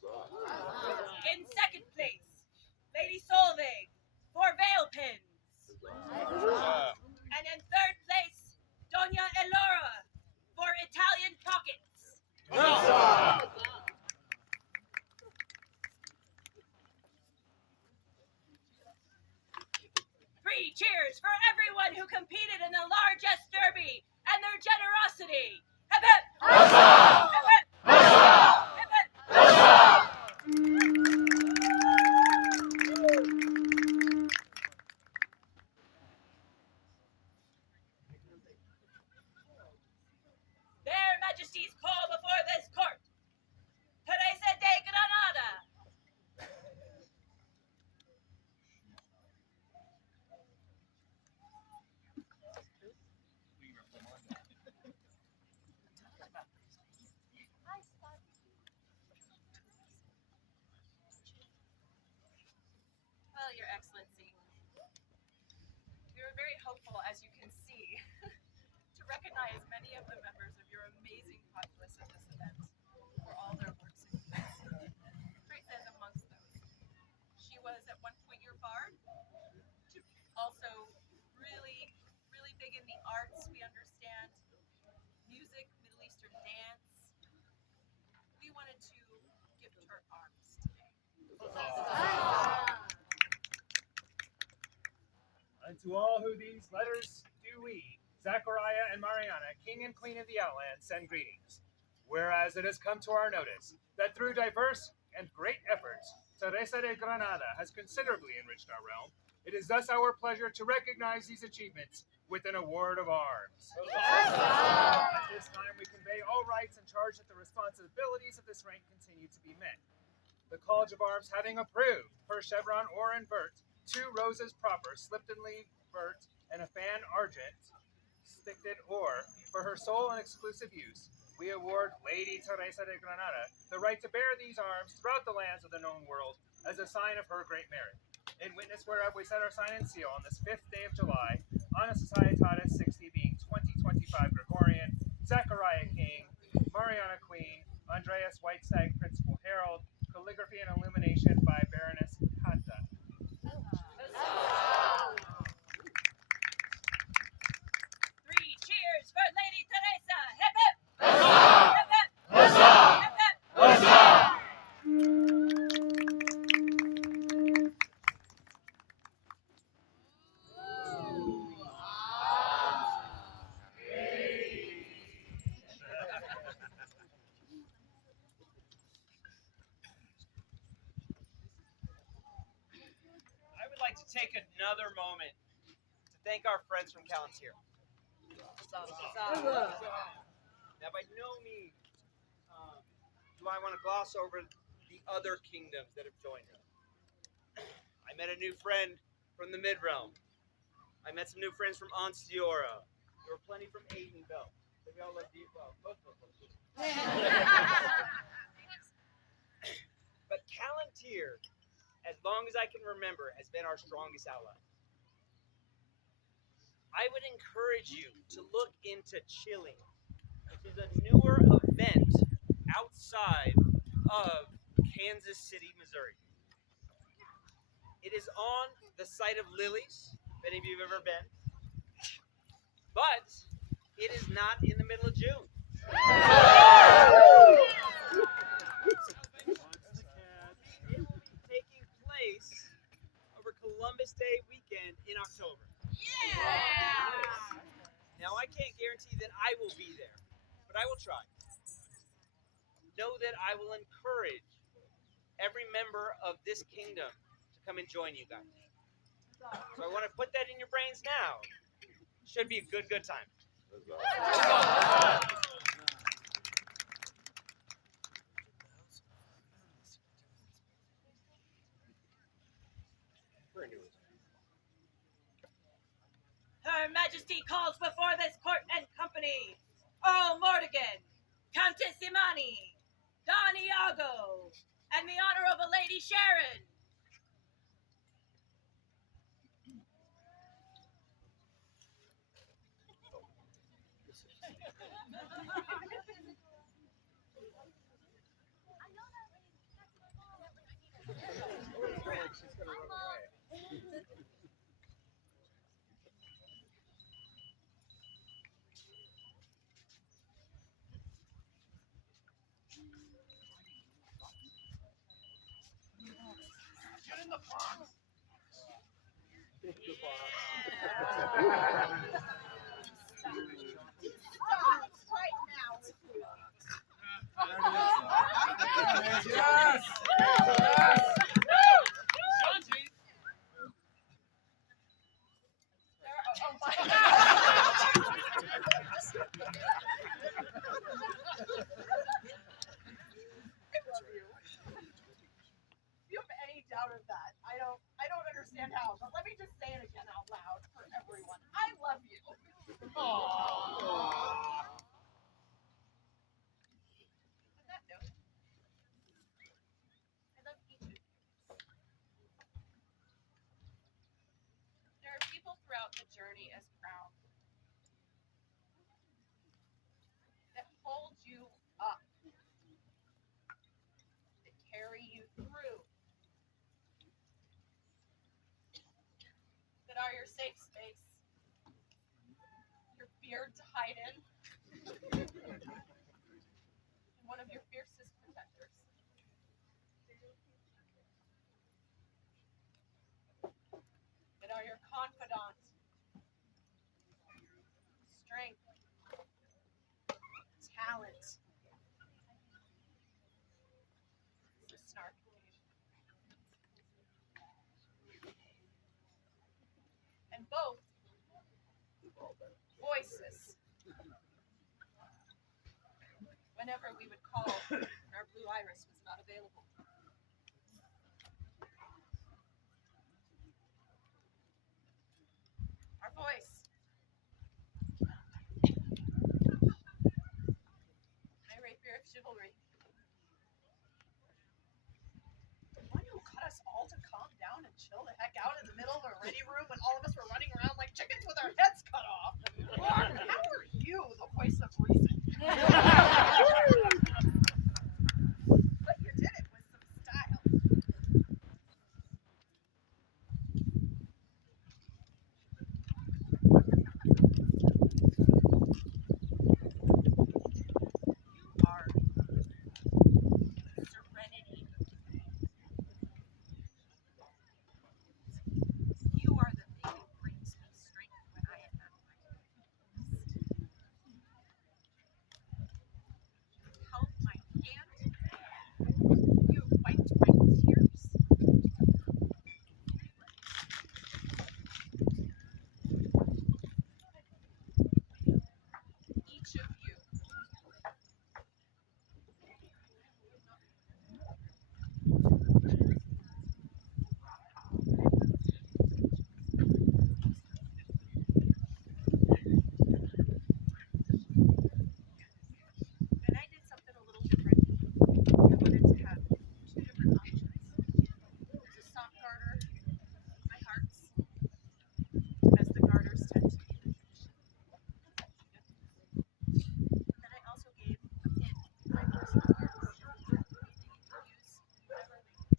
In second place, Lady Solveig for veil pins. And in third place, Dona Elora for Italian pockets. Three cheers for everyone who competed in the largesse derby and their generosity. Hip hip! Huzzah! Hip hip! Huzzah! Hip hip! Huzzah! Their Majesties call before this court Teresa de Granada. Well, Your Excellency, we were very hopeful, as you can see, to recognize many of the members of your amazing populace at this event for all their works and deeds. Teresa is amongst those. She was at one point your bard, also really, really big in the arts, we understand, music, Middle Eastern dance. We wanted to gift her arms today. Unto all who these letters do we, Zachariah and Mariana, King and Queen of the Outlands, send greetings. Whereas it has come to our notice that through diverse and great efforts, Teresa de Granada has considerably enriched our realm, it is thus our pleasure to recognize these achievements with an award of arms. At this time, we convey all rights and charge that the responsibilities of this rank continue to be met. The College of Arms having approved, per chevron or in vert, 2 roses proper, slipped in leaf vert, and a fan argent, sticked or, for her sole and exclusive use, we award Lady Teresa de Granada the right to bear these arms throughout the lands of the known world as a sign of her great merit. In witness whereof we set our sign and seal on this 5th day of July, Anna Societatis 60 being 2025 Gregorian, Zachariah King, Mariana Queen, Andreas Whitestag Principal Herald, calligraphy and illumination by Baroness Kata. Three cheers for Lady Teresa. Hip hip! Huzzah! Hip hip! Huzzah! Hip hip! Huzzah! I would like to take another moment to thank our friends from Palantir. Now, by no means do I want to gloss over the other kingdoms that have joined us. I met a new friend from the Mid-Realm. I met some new friends from Anstiora. There were plenty from Aidenville. We all love you. Well, most of us love you. But Palantir, as long as I can remember, has been our strongest ally. I would encourage you to look into Chilling, which is a newer event outside of Kansas City, Missouri. It is on the site of Lily's, if any of you have ever been, but it is not in the middle of June. It will be taking place over Columbus Day weekend in October. Now, I can't guarantee that I will be there, but I will try. Know that I will encourage every member of this kingdom to come and join you guys. So I want to put that in your brains now. Should be a good time. Her Majesty calls before this court and company Earl Mortigan, Countess Imani, Don Iago, and the Honorable Lady Sharon. the box. In the box. Stop right now with you. Yes! Oh my God. I love you. If you have any doubt of that, I don't understand how, but let me just say it again out loud for everyone. I love you. Aww. On that note, I love each of you. There are people throughout the journey as crown that hold you up, that carry you through, that are your safe space, your beard to hide in, and one of your fiercest protectors. That are your confidant, strength, talent, the snark occasionally. And both voices whenever we would call when our blue iris was not available. Our voice. My rapier of chivalry. The one who cut us all to calm down and chill the heck out in the middle of a ready room when all of us were running around like chickens with our heads cut off. Or how are you the voice of reason? But you did it with some style. You are serenity. You are the thing that brings me strength when I am at my weakest. You held my hand. You wiped my tears. Each of you. And I did something a little different. I wanted to have two different options. There's a sock garter, my hearts, as the garters tend to be the tradition. Then I also gave a pin, my personal yours, anything you can use, whatever language.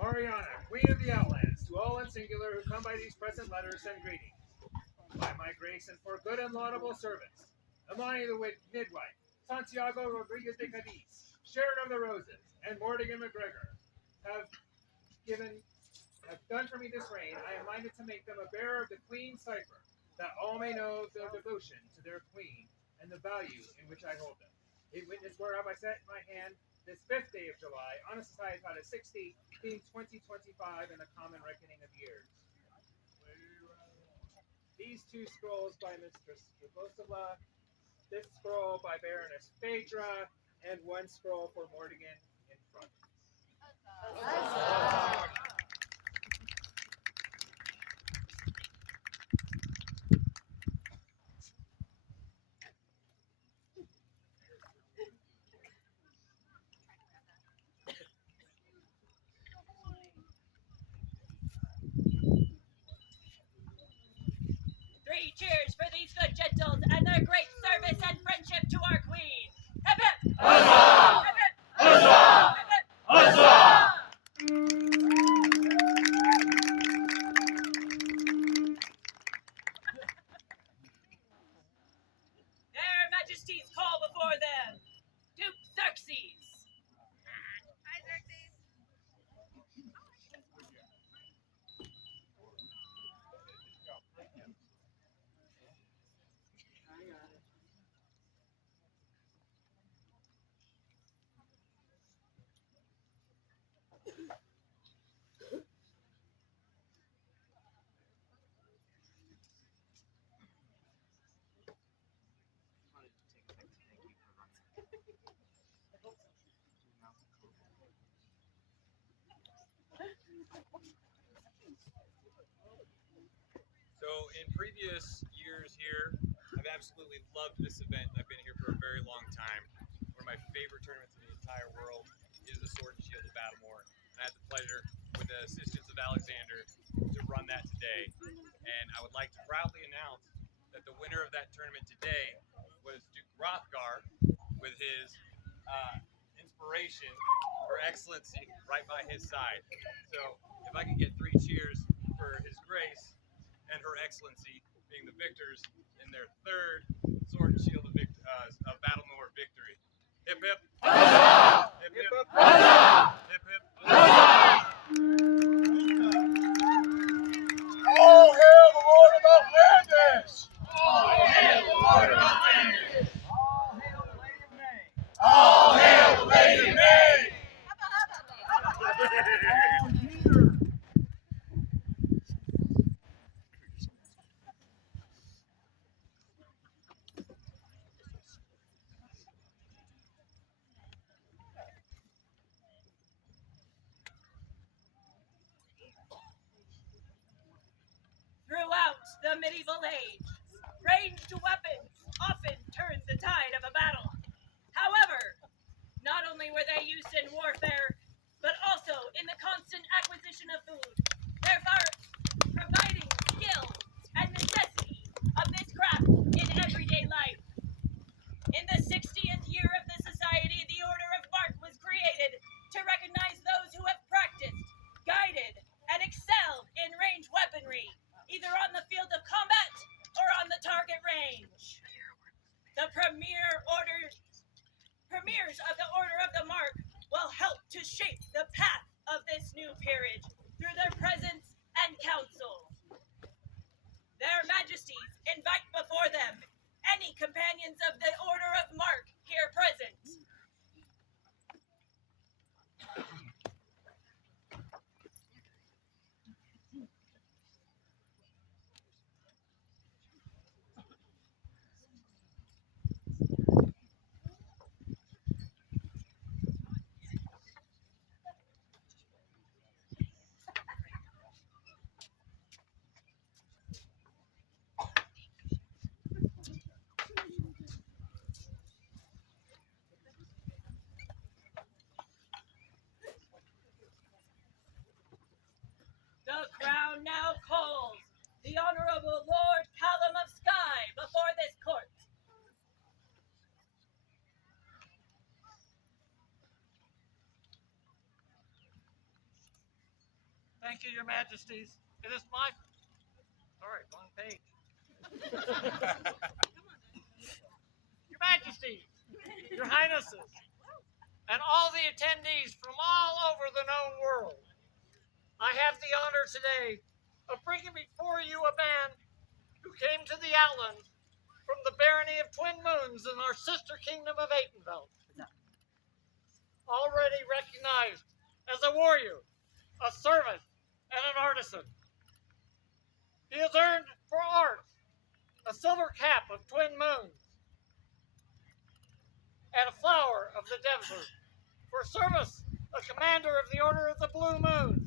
Mariana, Queen of the Outlands, to all in singular who come by these present letters, send greetings. By my grace and for good and laudable service, Amani the midwife, Santiago Rodriguez de Cadiz, Sheridan of the Roses, and Mortigan McGregor have done for me this reign. I am minded to make them a bearer of the Queen's cipher, that all may know of their devotion to their Queen and the value in which I hold them. A witness whereof I set in my hand this 5th day of July, on a society of 60, being 2025 in the common reckoning of years. These two scrolls by Mistress Dragosila, this scroll by Baroness Phaedra, and one scroll for Mortigan in front. Three cheers for these good gentles and their great service and friendship to our queen. Hip hip! Huzzah! Hip hip! Huzzah! Hip hip! Huzzah! in previous years here, I've absolutely loved this event. I've been here for a very long time. One of my favorite tournaments in the entire world is the Sword and Shield of Battlemoor. And I had the pleasure, with the assistance of Alexander, to run that today. And I would like to proudly announce that the winner of that tournament today was Duke Rothgar, with his inspiration or excellency right by his side. So if I can get 3 cheers for his grace and her excellency being the victors in their 3rd Sword and Shield of Battlemoor victory. Hip hip. Huzzah! Hip hip. Huzzah! Hip hip. Huzzah! All hail the Lord of Outlandish! All hail the Lord of Outlandish! All hail the Lady of May! All hail the Lady of May! All here! Throughout the medieval age, ranged weapons often turned the tide of a battle. However, not only were they used in warfare, but also in the constant acquisition of food, therefore providing skill and necessity of this craft in everyday life. In the 60th year of the Society, the Order of Mark was created to recognize those who have practiced, guided, and excelled in ranged weaponry, either on the field of combat or on the target range. The premiers of the Order of the Mark will help to shape the path of this new peerage through their presence and counsel. Their Majesties invite before them any companions of the Order of Mark here present. The crown now calls the Honorable Lord Callum of Skye before this court. Thank you, Your Majesties. It is my... Sorry, wrong page. Your Majesties, Your Highnesses, and all the attendees from all over the known world, I have the honor today of bringing before you a man who came to the Outlands from the barony of Twin Moons in our sister kingdom of Aitenveld. Already recognized as a warrior, a servant, and an artisan. He has earned for art a silver cap of Twin Moons and a flower of the desert. For service, a commander of the Order of the Blue Moon,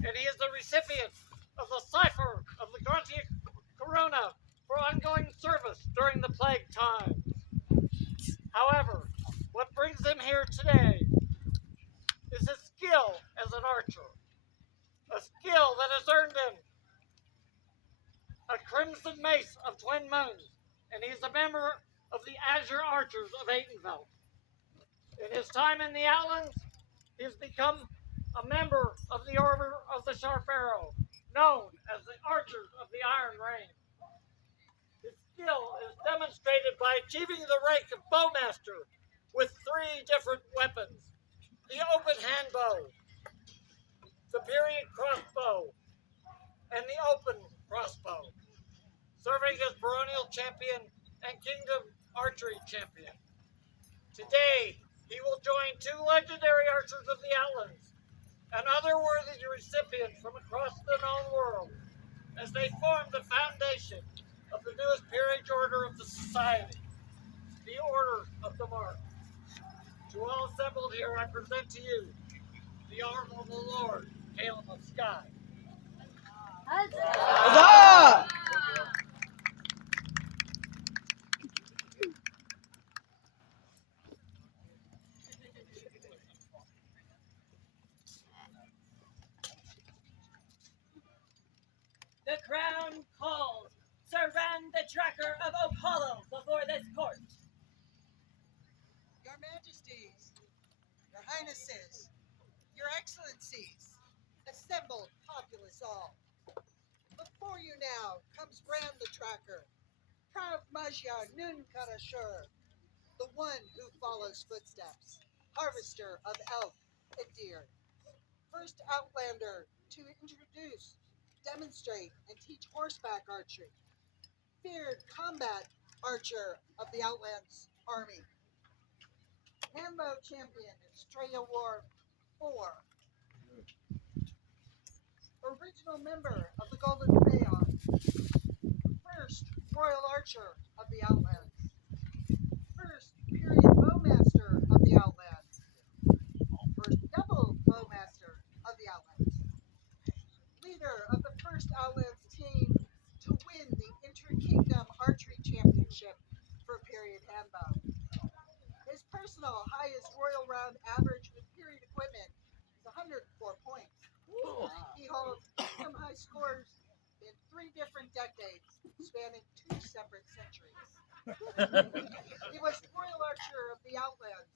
and he is the recipient of the cipher of the Grantia Corona for ongoing service during the plague times. However, what brings him here today is his skill as an archer, a skill that has earned him a Crimson Mace of Twin Moons, and he is a member of the Azure Archers of Aitenveld. In his time in the Outlands, he has become a member of the Order of the Sharp Arrow, known as the Archers of the Iron Rain. His skill is demonstrated by achieving the rank of Bowmaster with 3 different weapons: the open hand bow, the period crossbow, and the open crossbow, serving as baronial champion and kingdom archery champion. Today, he will join 2 legendary archers of the Outlands and other worthy recipients from across the known world as they form the foundation of the newest peerage order of the society, the Order of the Mark. To all assembled here, I present to you the Honorable Lord Callum of Skye. Huzzah! crown calls Sir Rand the Tracker of Apollo before this court. Your Majesties, Your Highnesses, Your Excellencies, assembled populace all. Before you now comes Rand the Tracker, proud Magyar Nun Karashur, the one who follows footsteps, harvester of elk and deer. First outlander to introduce, demonstrate, and teach horseback archery. Feared combat archer of the Outlands Army. Hambo champion in Straya War 4. Original member of the Golden Phaeon. First royal archer of the Outlands. First period bowmaster of the Outlands. First double bowmaster of the Outlands. Leader of the first Outlands team to win the Inter-Kingdom Archery Championship for period handbow. His personal highest royal round average with period equipment is 104 points. He holds kingdom high scores in 3 different decades, spanning 2 separate centuries. He was royal archer of the Outlands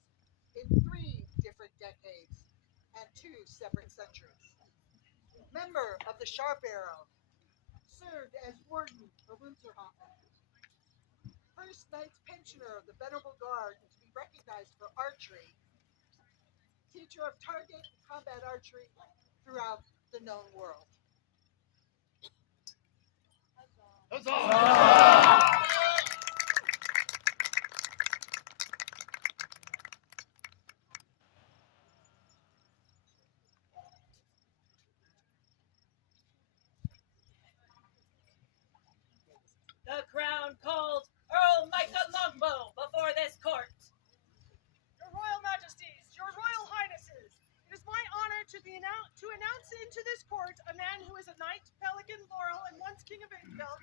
in 3 different decades and 2 separate centuries. Member of the Sharp Arrow, served as warden of Unterhofen. First Knights Pensioner of the Venerable Guard to be recognized for archery. Teacher of target and combat archery throughout the known world. The crown calls Earl Micah Longbow before this court. Your Royal Majesties, Your Royal Highnesses, it is my honor to announce into this court a man who is a knight, pelican, laurel, and once king of Ingelk,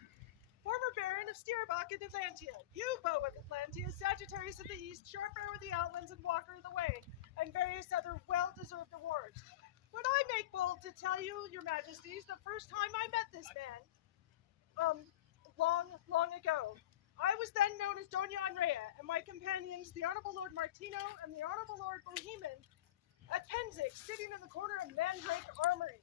former baron of Stierbach and Atlantia, U-bow of Atlantia, Sagittarius of the East, Sharp Arrow of the Outlands, and Walker of the Way, and various other well-deserved awards. But I make bold to tell you, Your Majesties, the first time I met this man, long ago. I was then known as Doña Andrea, and my companions, the Honorable Lord Martino and the Honorable Lord Boheman, at Penzig, sitting in the corner of Mandrake Armory.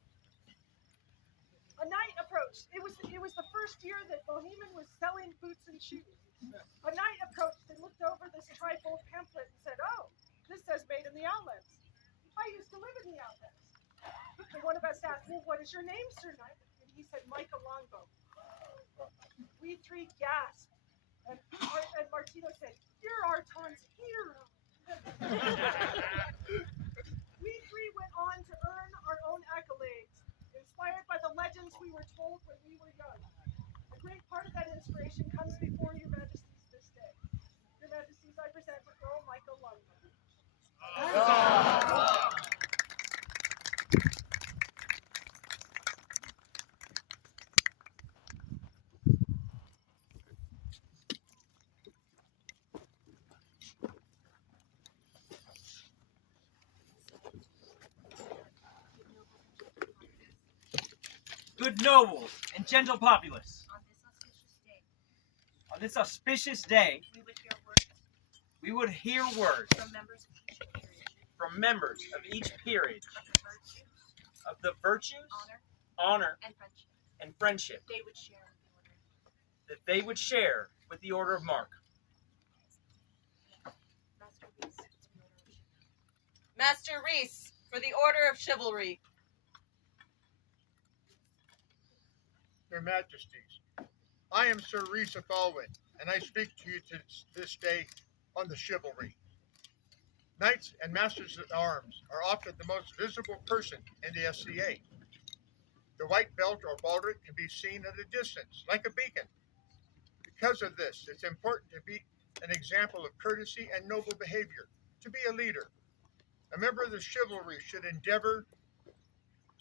A knight approached. It was the first year that Boheman was selling boots and shoes. A knight approached and looked over this trifold pamphlet and said, "Oh, this says made in the Outlands. I used to live in the Outlands." And one of us asked, "Well, what is your name, Sir Knight?" And he said, "Micah Longbow." We 3 gasped, and Martino said, "You're our Ton's hero." We 3 went on to earn our own accolades, inspired by the legends we were told when we were young. A great part of that inspiration comes before Your Majesties this day. Your Majesties, I present Earl Michael Longbow. Good nobles and gentle populace, on this auspicious day, we would hear words from members of each peerage of the virtues, honor, and friendship that they would share with the Order of Mark. Master Reese, for the Order of Chivalry. Your Majesties, I am Sir Reese of Alwyn, and I speak to you this day on the chivalry. Knights and Masters at Arms are often the most visible person in the SCA. The white belt or baldric can be seen at a distance, like a beacon. Because of this, it's important to be an example of courtesy and noble behavior, to be a leader. A member of the chivalry should endeavor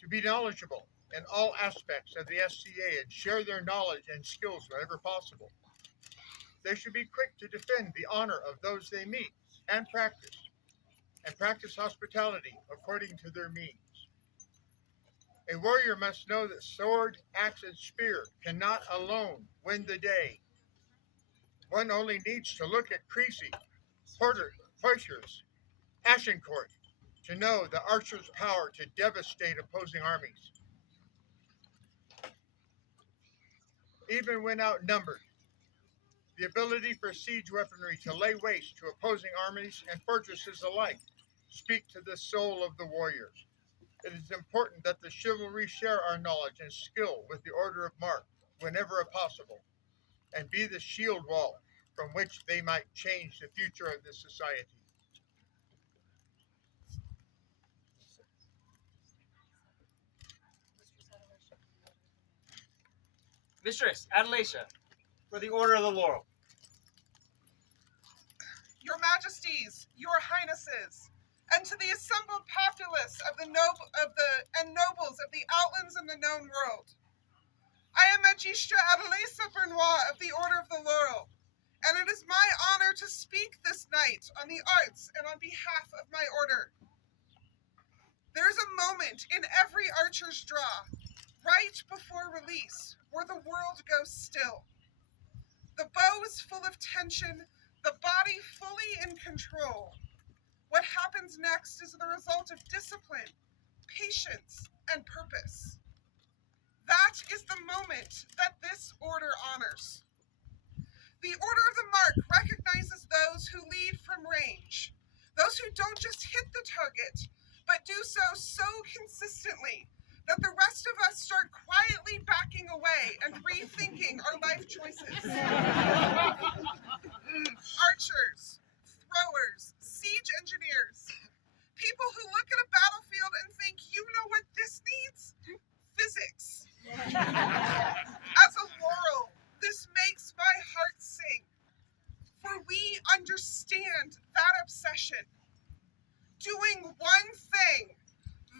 to be knowledgeable in all aspects of the SCA and share their knowledge and skills whenever possible. They should be quick to defend the honor of those they meet and practice hospitality according to their means. A warrior must know that sword, axe, and spear cannot alone win the day. One only needs to look at Creasy, Poitiers, Agincourt to know the archer's power to devastate opposing armies. Even when outnumbered, the ability for siege weaponry to lay waste to opposing armies and fortresses alike speak to the soul of the warriors. It is important that the chivalry share our knowledge and skill with the Order of Mark whenever possible, and be the shield wall from which they might change the future of this society. Mistress Adelacia, for the Order of the Laurel. Your Majesties, your Highnesses, and to the assembled populace of the nobles of the Outlands and the known world. I am Magistra Adelacia Bernois of the Order of the Laurel, and it is my honor to speak this night on the arts and on behalf of my order. There is a moment in every archer's draw, right before release, where the world goes still. The bow is full of tension, the body fully in control. What happens next is the result of discipline, patience, and purpose. That is the moment that this order honors. The Order of the Mark recognizes those who lead from range, those who don't just hit the target, but do so consistently that the rest of us start quietly backing away and rethinking our life choices. Archers, throwers, siege engineers, people who look at a battlefield and think, you know what this needs? Physics. As a Laurel, this makes my heart sing, for we understand that obsession. Doing one thing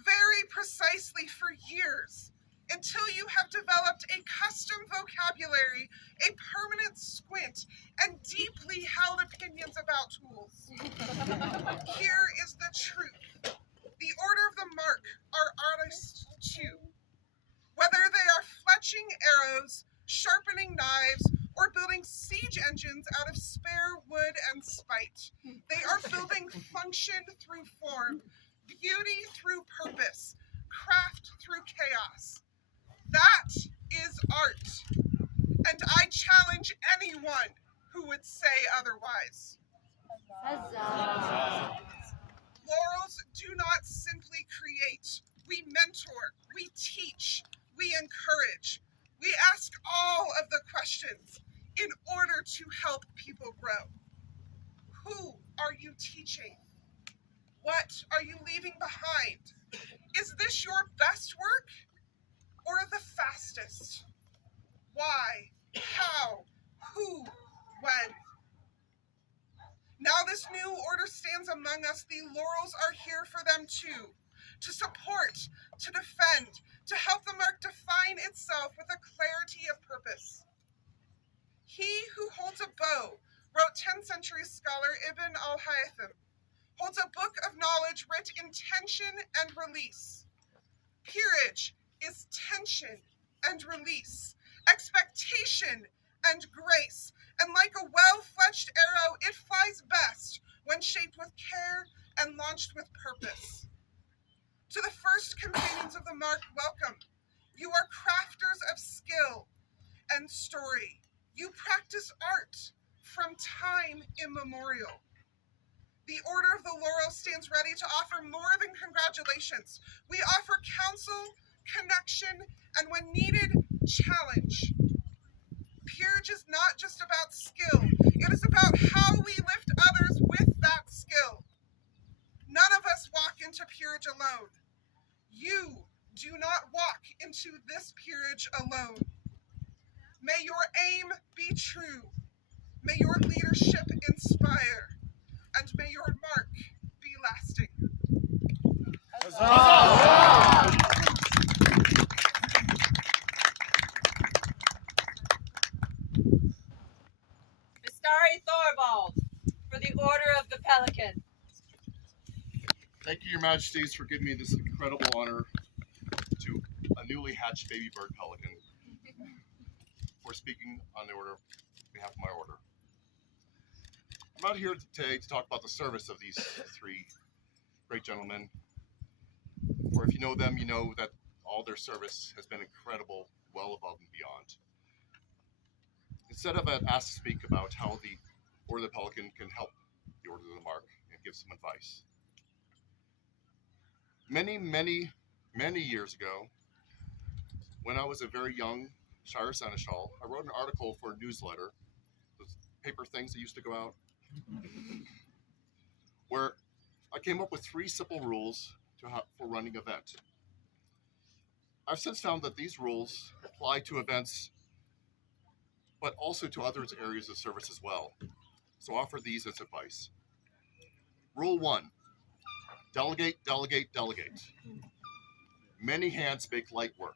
very precisely for years until you have developed a custom vocabulary, a permanent squint, and deeply held opinions about tools. Here is the truth. The Order of the Mark are artists too. Whether they are fletching arrows, sharpening knives, or building siege engines out of spare wood and spite, they are building function through form, beauty through purpose, craft through chaos. That is art, and I challenge anyone who would say otherwise. Laurels do not simply create. We mentor, we teach, we encourage. We ask all of the questions in order to help people grow. Who are you teaching? What are you leaving behind? Is this your best work or the fastest? Why? How? Who? When? Now this new order stands among us. The Laurels are here for them too, to support, to defend, to help the Mark define itself with a clarity of purpose. He who holds a bow, wrote 10th century scholar Ibn al-Haytham, holds a book of knowledge writ in tension and release. Peerage is tension and release, expectation and grace, and like a well-fletched arrow, it flies best when shaped with care and launched with purpose. To the first companions of the Mark, welcome. You are crafters of skill and story. You practice art from time immemorial. The Order of the Laurel stands ready to offer more than congratulations. We offer counsel, connection, and when needed, challenge. Peerage is not just about skill. It is about how we lift others with that skill. None of us walk into peerage alone. You do not walk into this peerage alone. May your aim be true. May your leadership inspire. And may your mark be lasting. Vistari Thorvald, for the Order of the Pelican. Thank you, Your Majesties, for giving me this incredible honor to a newly hatched baby bird pelican, for speaking on behalf of my order. I'm not here today to talk about the service of these three great gentlemen, for if you know them, you know that all their service has been incredible, well above and beyond. Instead, I've asked to speak about how the Order of the Pelican can help the Order of the Mark and give some advice. Many years ago, when I was a very young Shire Seneschal, I wrote an article for a newsletter, those paper things that used to go out, where I came up with 3 simple rules for running an event. I've since found that these rules apply to events, but also to other areas of service as well. So I offer these as advice. Rule 1, delegate, delegate, delegate. Many hands make light work.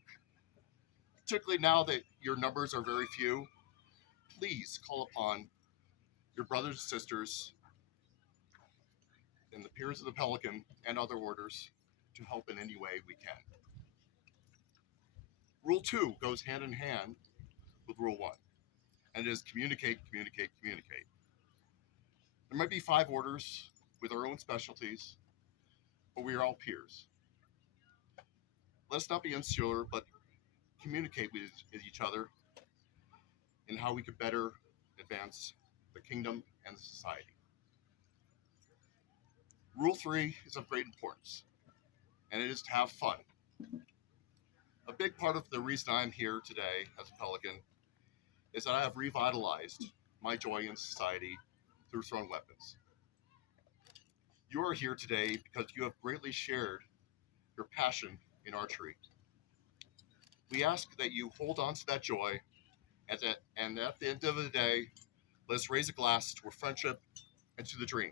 Particularly now that your numbers are very few, please call upon your brothers and sisters in the Peers of the Pelican and other orders to help in any way we can. Rule 2 goes hand in hand with Rule 1, and it is communicate, communicate, communicate. There might be 5 orders with our own specialties, but we are all peers. Let's not be insular, but communicate with each other and how we could better advance the kingdom and the society. Rule 3 is of great importance, and it is to have fun. A big part of the reason I'm here today as a Pelican is that I have revitalized my joy in society through thrown weapons. You are here today because you have greatly shared your passion in archery. We ask that you hold on to that joy, and at the end of the day, let's raise a glass to friendship and to the dream.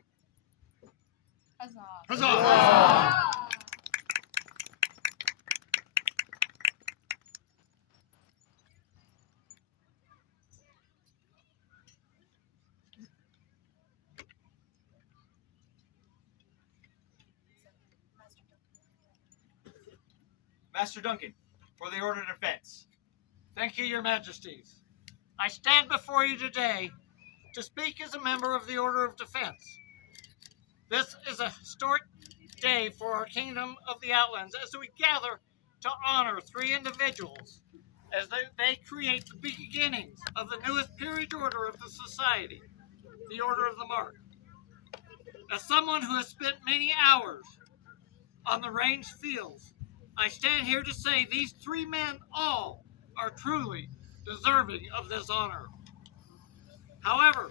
Huzzah. Huzzah! Master Duncan, for the Order of Defense. Thank you, Your Majesties. I stand before you today to speak as a member of the Order of Defense. This is a historic day for our Kingdom of the Outlands as we gather to honor 3 individuals as they create the beginnings of the newest peerage order of the society, the Order of the Mark. As someone who has spent many hours on the range fields, I stand here to say these 3 men all are truly deserving of this honor. However,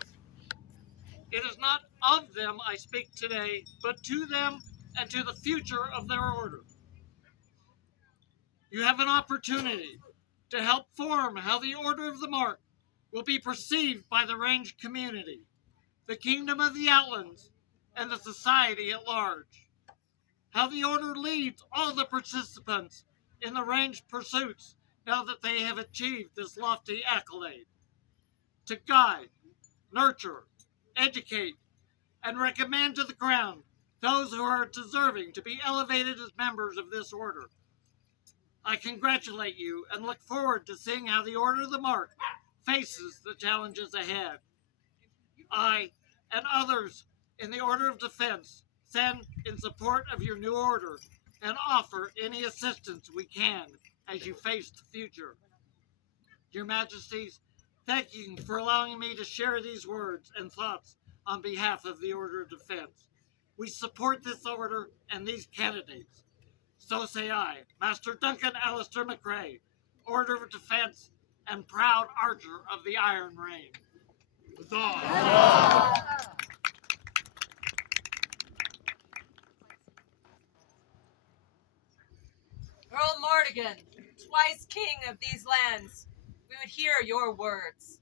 it is not of them I speak today, but to them and to the future of their order. You have an opportunity to help form how the Order of the Mark will be perceived by the range community, the Kingdom of the Outlands, and the society at large. How the Order leads all the participants in the range pursuits now that they have achieved this lofty accolade. To guide, nurture, educate, and recommend to the crown those who are deserving to be elevated as members of this order. I congratulate you and look forward to seeing how the Order of the Mark faces the challenges ahead. I and others in the Order of Defense send in support of your new order and offer any assistance we can as you face the future. Your Majesties, thank you for allowing me to share these words and thoughts on behalf of the Order of Defense. We support this order and these candidates. So say I, Master Duncan Alistair McRae, Order of Defense and proud archer of the Iron Rain. Huzzah! Earl Mortigan, twice king of these lands, we would hear your words.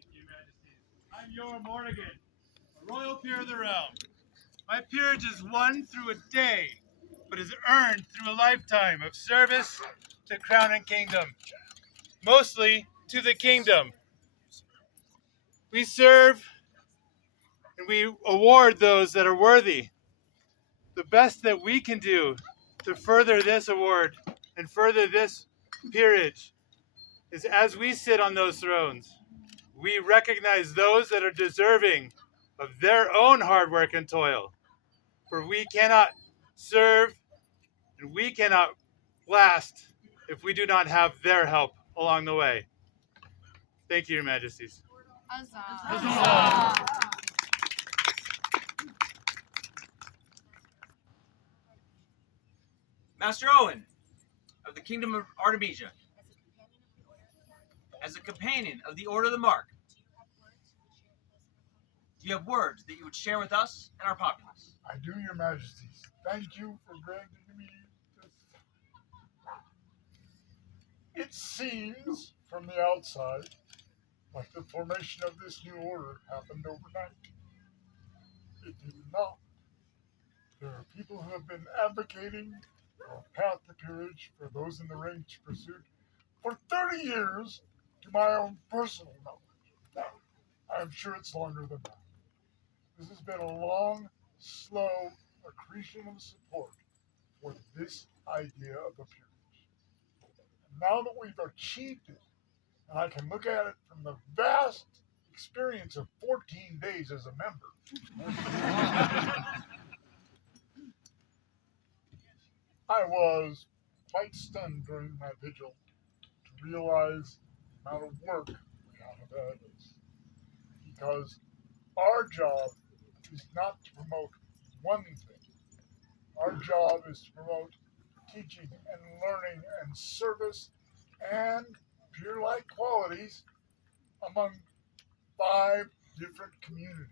Thank you, Majesties. I'm Yor Mortigan, a royal peer of the realm. My peerage is won through a day, but is earned through a lifetime of service to crown and kingdom, mostly to the kingdom. We serve and we award those that are worthy. The best that we can do to further this award and further this peerage is as we sit on those thrones, we recognize those that are deserving of their own hard work and toil. For we cannot serve and we cannot last if we do not have their help along the way. Thank you, Your Majesties. Master Owen of the Kingdom of Artemisia, as a companion of the Order of the Mark, do you have words that you would share with us and our populace? I do, Your Majesties. Thank you for granting me this. It seems, from the outside, like the formation of this new order happened overnight. It did not. There are people who have been advocating for a path to peerage for those in the range pursuit for 30 years, to my own personal knowledge. Now, I'm sure it's longer than that. This has been a long, slow accretion of support for this idea of a peerage. And now that we've achieved it, and I can look at it from the vast experience of 14 days as a member, I was quite stunned during my vigil to realize the amount of work we have ahead of us. Because our job is not to promote one thing. Our job is to promote teaching and learning and service and peer-like qualities among 5 different communities.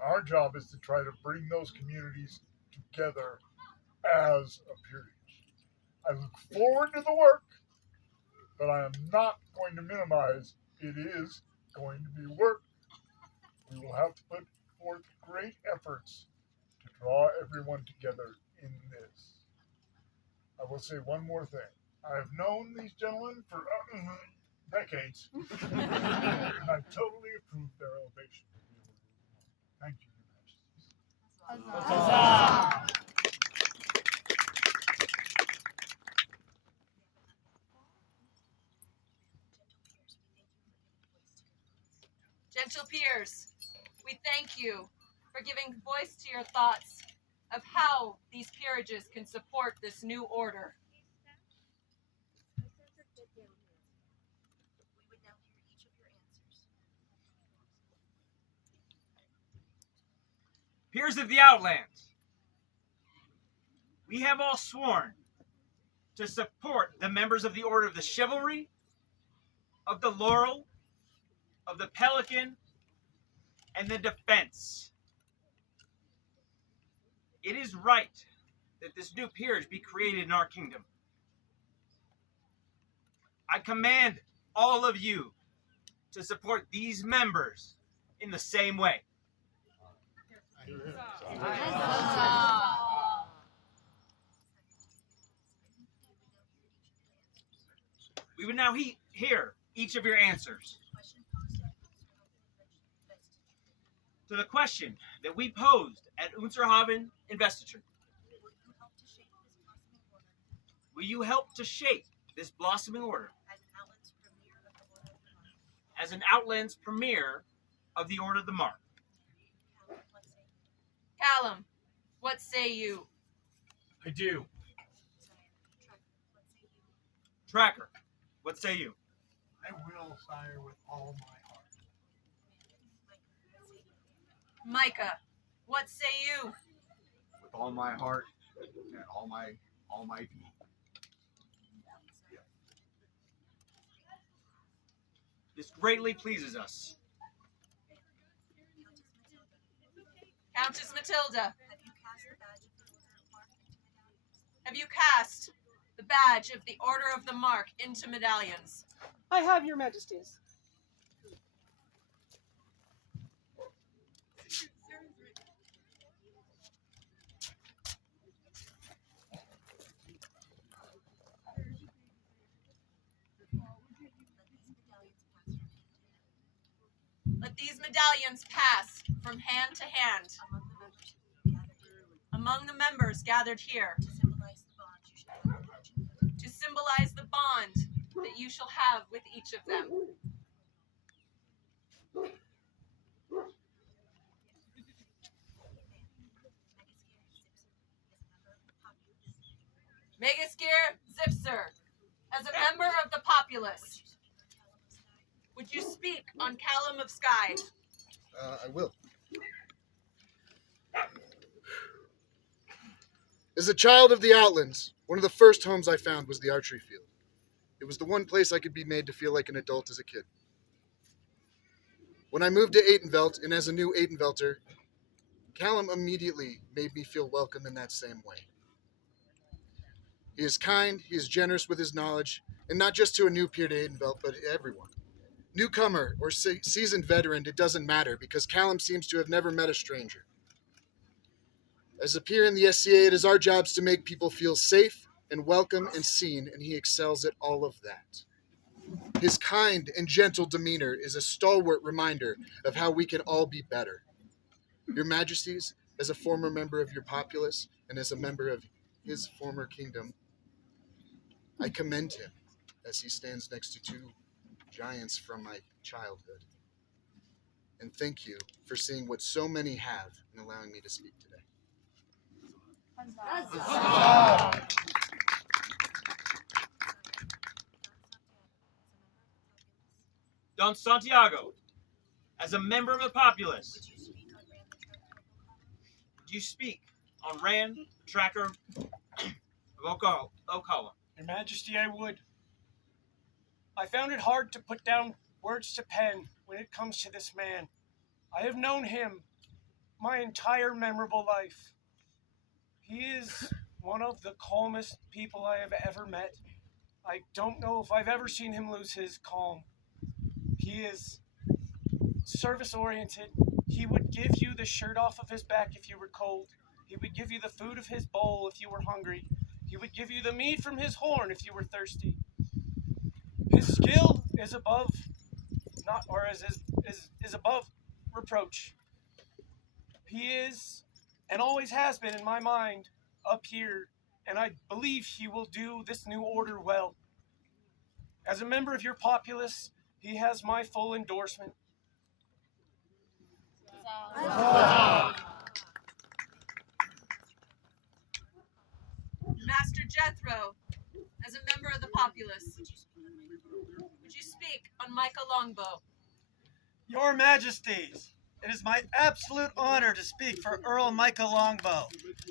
And our job is to try to bring those communities together as a peerage. I look forward to the work, but I am not going to minimize it is going to be work. We will have to put forth great efforts to draw everyone together in this. I will say one more thing. I have known these gentlemen for decades, and I totally approve their elevation. Thank you, Your Majesties. Gentle peers, we thank you for giving voice to your thoughts of how these peerages can support this new order. Peers of the Outlands, we have all sworn to support the members of the Order of the Chivalry, of the Laurel, of the Pelican, and the Defense. It is right that this new peerage be created in our kingdom. I command all of you to support these members in the same way. We would now hear each of your answers to the question that we posed at Unserhaven investiture. Will you help to shape this blossoming order as an Outlands premier of the Order of the Mark? Callum, what say you? I do. Tracker, what say you? I will, sire, with all my heart. Micah, what say you? With all my heart and all my being. This greatly pleases us. Countess Matilda, have you cast the badge of the Order of the Mark into medallions? I have, Your Majesties. Let these medallions pass from hand to hand among the members gathered here symbolize the bond that you shall have with each of them. Megaskir Zipser, as a member of the populace, would you speak on Callum of Sky? I will. As a child of the Outlands, one of the first homes I found was the archery field. It was the one place I could be made to feel like an adult as a kid. When I moved to Aitenvelt, and as a new Aitenvelter, Callum immediately made me feel welcome in that same way. He is kind, he is generous with his knowledge, and not just to a new peer to Aitenvelt, but to everyone. Newcomer or seasoned veteran, it doesn't matter, because Callum seems to have never met a stranger. As a peer in the SCA, it is our jobs to make people feel safe and welcome and seen, and he excels at all of that. His kind and gentle demeanor is a stalwart reminder of how we can all be better. Your Majesties, as a former member of your populace and as a member of his former kingdom, I commend him as he stands next to two giants from my childhood. And thank you for seeing what so many have and allowing me to speak today. Don Santiago, as a member of the populace, do you speak on Rand, the tracker of Ocala? Your Majesty, I would. I found it hard to put down words to pen when it comes to this man. I have known him my entire memorable life. He is one of the calmest people I have ever met. I don't know if I've ever seen him lose his calm. He is service-oriented. He would give you the shirt off of his back if you were cold. He would give you the food of his bowl if you were hungry. He would give you the mead from his horn if you were thirsty. His skill is above above reproach. He is, and always has been in my mind, up here, and I believe he will do this new order well. As a member of your populace, he has my full endorsement. Master Jethro, as a member of the populace, would you speak on Micah Longbow? Your Majesties, it is my absolute honor to speak for Earl Micah Longbow,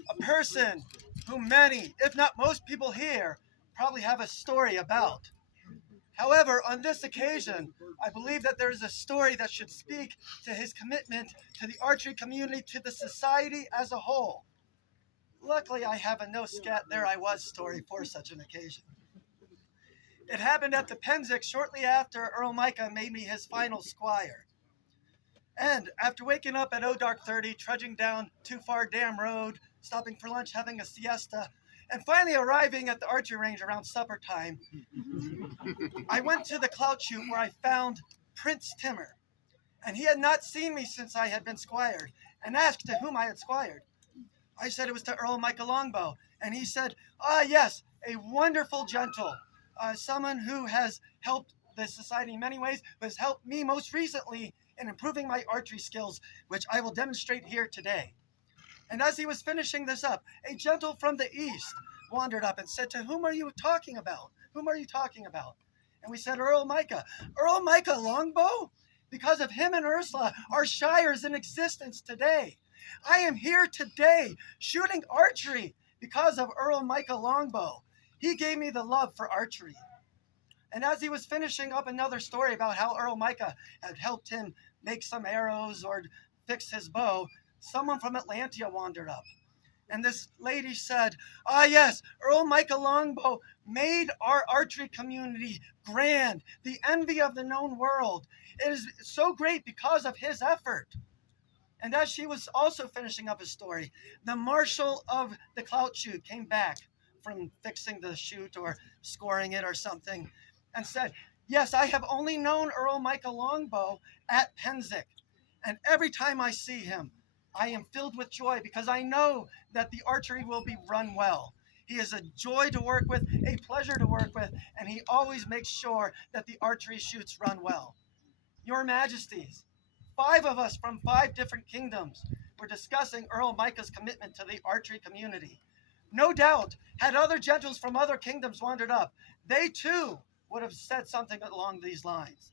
a person whom many, if not most people here, probably have a story about. However, on this occasion, I believe that there is a story that should speak to his commitment to the archery community, to the society as a whole. Luckily, I have a no scat there I was story for such an occasion. It happened at the Penzic shortly after Earl Micah made me his final squire. And after waking up at dark 30, trudging down Too Far Dam Road, stopping for lunch, having a siesta, and finally arriving at the archery range around supper time, I went to the clout chute where I found Prince Timur. And he had not seen me since I had been squired, and asked to whom I had squired. I said it was to Earl Micah Longbow, and he said, yes, a wonderful gentle, someone who has helped the society in many ways, but has helped me most recently in improving my archery skills, which I will demonstrate here today. And as he was finishing this up, a gentle from the east wandered up and said, to whom are you talking about? Whom are you talking about? And we said, Earl Micah. Earl Micah Longbow? Because of him and Ursula, our shire is in existence today. I am here today shooting archery because of Earl Micah Longbow. He gave me the love for archery. And as he was finishing up another story about how Earl Micah had helped him make some arrows or fix his bow, someone from Atlantia wandered up. And this lady said, yes, Earl Micah Longbow made our archery community grand, the envy of the known world. It is so great because of his effort. And as she was also finishing up his story, the marshal of the clout chute came back from fixing the chute or scoring it or something and said, yes, I have only known Earl Micah Longbow at Penzic. And every time I see him, I am filled with joy because I know that the archery will be run well. He is a joy to work with, a pleasure to work with, and he always makes sure that the archery shoots run well. Your Majesties, 5 of us from 5 different kingdoms were discussing Earl Micah's commitment to the archery community. No doubt, had other gentles from other kingdoms wandered up, they too would have said something along these lines.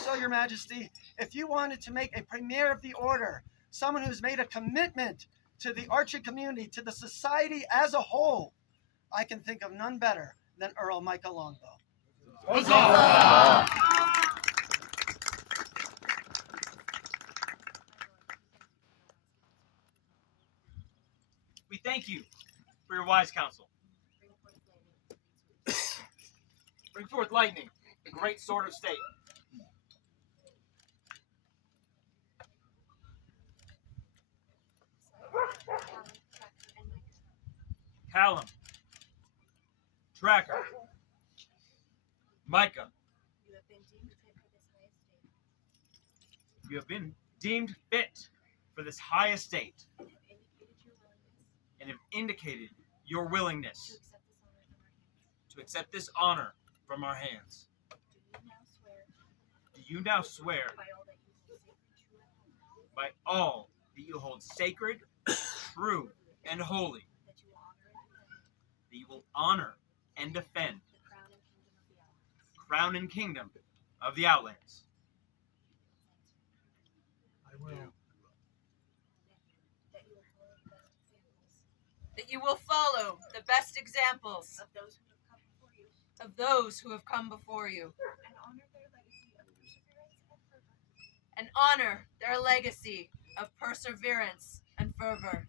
So, Your Majesty, if you wanted to make a premier of the order, someone who's made a commitment to the archery community, to the society as a whole, I can think of none better than Earl Micah Longbow. Huzzah! We thank you for your wise counsel. Bring forth lightning, the great sword of state. Callum, Tracker, Micah. You have been deemed fit for this high estate and have indicated your willingness to accept this honor from our hands. Do you now swear by all that you hold sacred, true, and holy, that you will honor and defend the crown and kingdom of the Outlands? I will. That you will follow the best examples of those who have come before you, and honor their legacy of perseverance and fervor.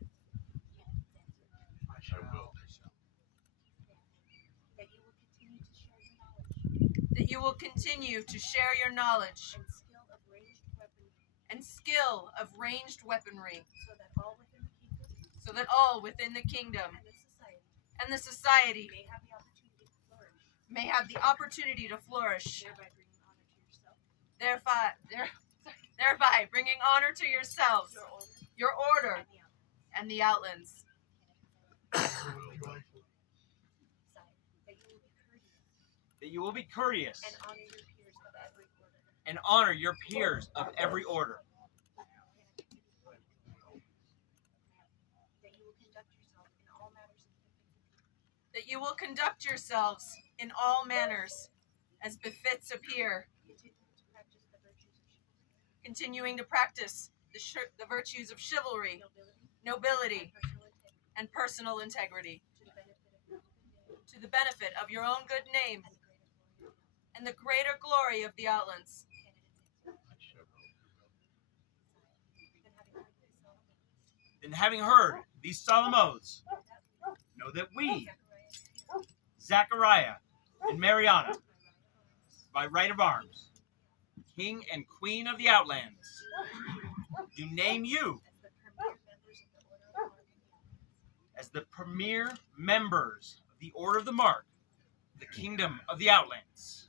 I will. That you will continue to share your knowledge and skill of ranged weaponry, so that all within the kingdom and the society may have the opportunity to flourish, thereby bringing honor to yourselves, your order, and the Outlands. That you will be courteous and honor your peers of every order. That you will conduct yourselves in all manners as befits a peer, continuing to practice the virtues of chivalry, nobility, and personal integrity, to the benefit of your own good name and the greater glory of the Outlands. Then, having heard these solemn oaths, know that we, Zachariah and Mariana, by right of arms, King and Queen of the Outlands, do name you as the premier members of the Order of the Mark, the Kingdom of the Outlands.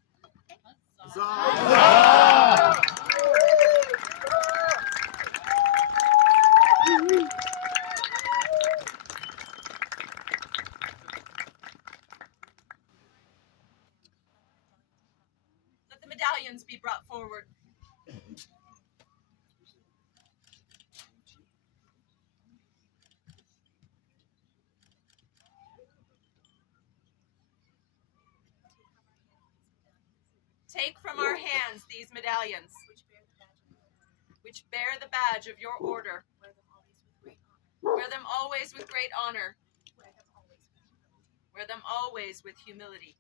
Let the medallions be brought forward. Take from our hands these medallions, which bear the badge of your order. Wear them always with great honor. Wear them always with humility.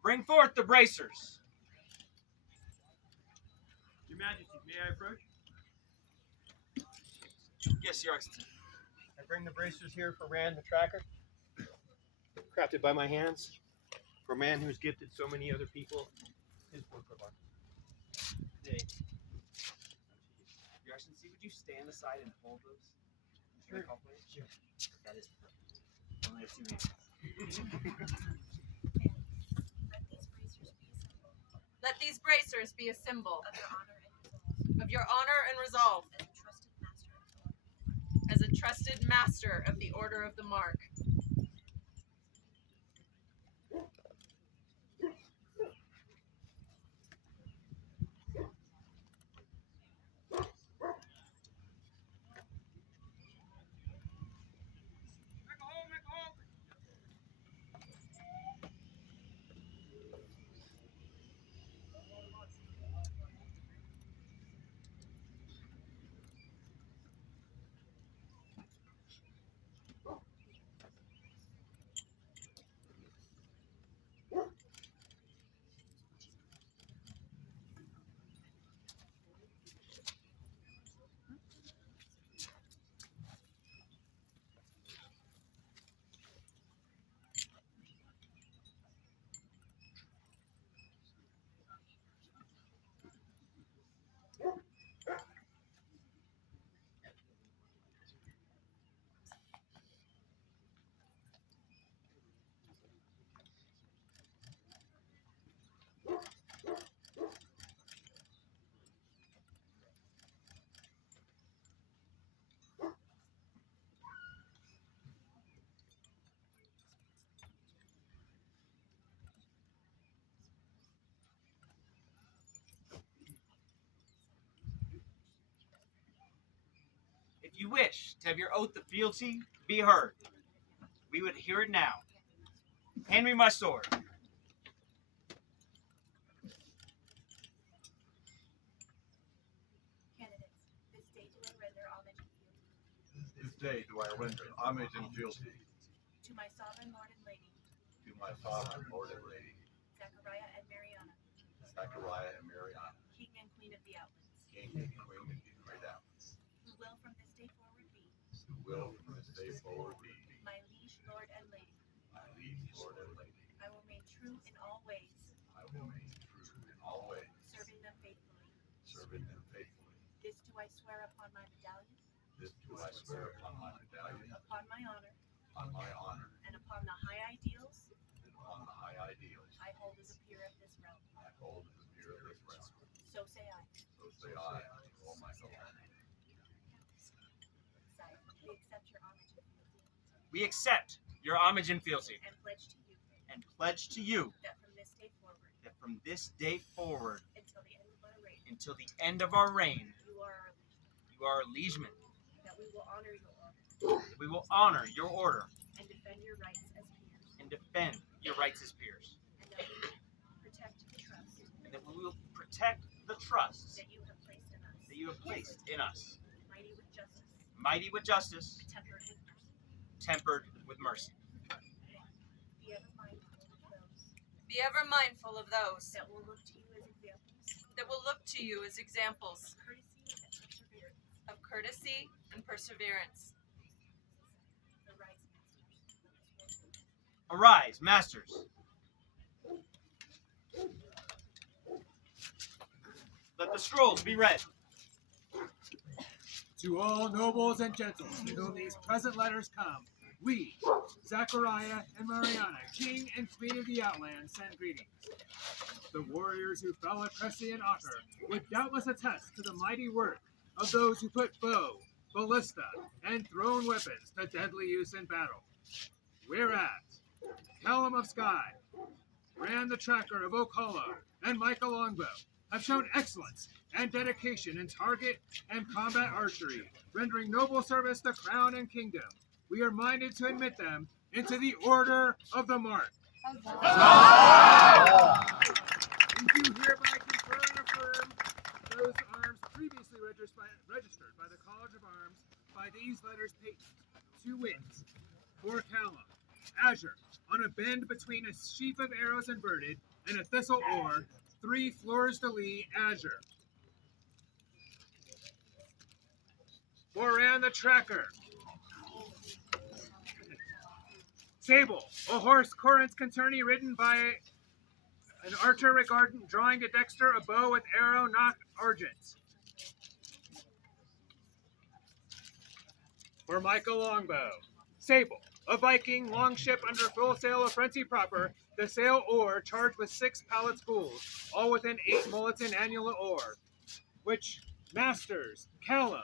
Bring forth the bracers. Your Majesty, may I approach? Yes, Your Excellency. I bring the bracers here for Rand the Tracker. crafted by my hands, for a man who's gifted so many other people his work of art. Today, Your Excellency, would you stand aside and hold those? Sure. Sure. That is perfect. Only have 2 hands. Let these bracers be a symbol of your honor and resolve as a trusted master of the Order of the Mark. if you wish to have your oath of fealty be heard, we would hear it now. Hand me my sword. This day do I render homage and fealty To my sovereign lord and lady, to my sovereign lord and lady, Zachariah and Mariana, Zachariah and Mariana, king and queen of the Outlands, king and queen of the great Atlas, who will from this day forward be who will from this day forward be my liege lord and lady. my liege lord and lady. I will remain true in all ways, I will remain true in all ways, serving them faithfully. serving them faithfully. This do I swear upon my medallion, This do I swear upon my medallion, upon my honor, and upon the high ideals upon the high ideals I hold as a peer of this realm. I hold as a peer of this realm. So say I. So say I, O my God. Sire, we accept your homage and fealty, We accept your homage and fealty, and pledge to you and pledge to you that from this day forward, that from this day forward, until the end of our reign, until the end of our reign, you are our liege, you are our liegeman. that we will honor your order We will honor your order and defend your rights as peers, and defend your rights as peers, and that we will protect the trust and that we will protect the trust that you have placed in us, that you have placed in us, mighty with justice, mighty with justice, tempered with mercy. tempered with mercy. Be ever mindful of those Be ever mindful of those that will look to you as examples that will look to you as examples of courtesy and perseverance. of courtesy and perseverance. Arise, masters. Arise, masters. Let the scrolls be read. To all nobles and gentles to whom these present letters come, we, Zachariah and Mariana, king and queen of the Outlands, send greetings. The warriors who fell at Cressy and Acre would doubtless attest to the mighty work of those who put bow, ballista, and thrown weapons to deadly use in battle. Whereas, Callum of Skye, Ran the Tracker of Ocala, and Michael Longbow have shown excellence and dedication in target and combat archery, rendering noble service to crown and kingdom. We are minded to admit them into the Order of the Mark. We do hereby confer and affirm those arms previously registered by the College of Arms by these letters patent, to wit, for Callum, Azure, on a bend between a sheaf of arrows inverted and a thistle or 3 fleurs-de-lis, Azure. For Ran the Tracker, Sable, a horse Corinth's Conturney ridden by an archer regarding drawing to dexter a bow with arrow not argent. For Michael Longbow. Sable, a Viking long ship under full sail of frenzy proper, the sail oar charged with 6 pallet spools, all within 8 mullets in annual oar, which masters, Callum,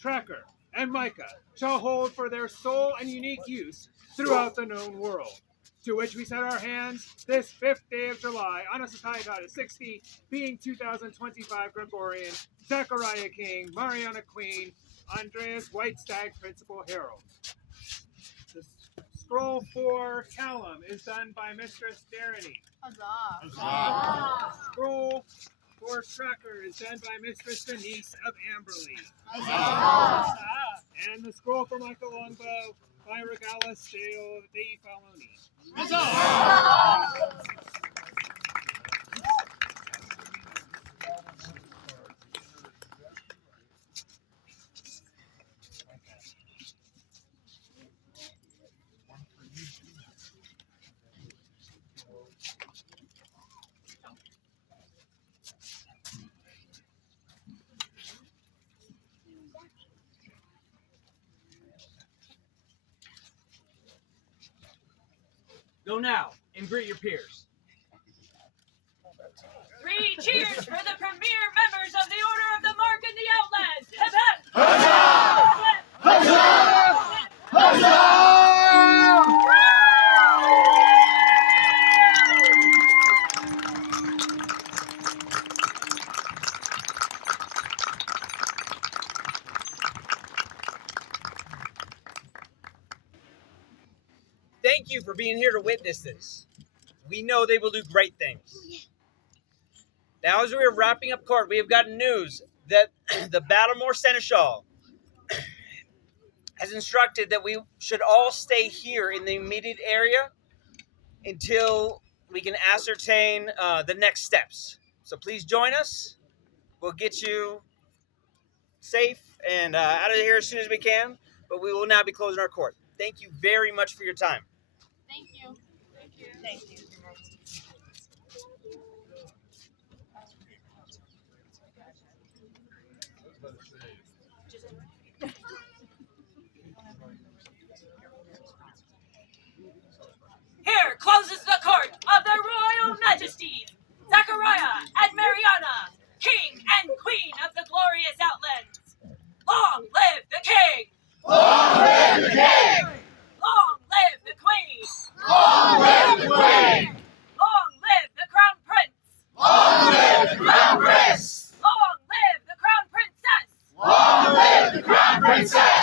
Tracker, and Micah shall hold for their sole and unique use throughout the known world. To which we set our hands this 5th day of July on a society of 60, being 2025 Gregorian, Zachariah King, Mariana Queen, Andreas Whitestag, Principal Herald. The scroll for Callum is done by Mistress Darany. Huzzah. The scroll for Tracker is done by Mistress Denise of Amberley. Huzzah. And the scroll for Michael Longbow by Regala Stale de Faloni. Go now and greet your peers. 3 cheers for the premier members of the Order of the Mark in the Outlands! Hip hip! Huzzah! Huzzah! Huzzah! Thank you for being here to witness this. We know they will do great things. Now, as we are wrapping up court, we have gotten news that the Battlemoor Seneschal has instructed that we should all stay here in the immediate area until we can ascertain the next steps. So please join us. We'll get you safe and out of here as soon as we can, but we will now be closing our court. Thank you very much for your time. Thank you. Thank you. Thank you. Here closes the court of their royal majesties, Zachariah and Mariana, King and Queen of the glorious Outlands. Long live the King! Long live the King! Long live the Queen! Long live the Queen! Long live the Crown Prince! Long live the Crown Prince! Long live the Crown Princess! Long live the Crown Princess!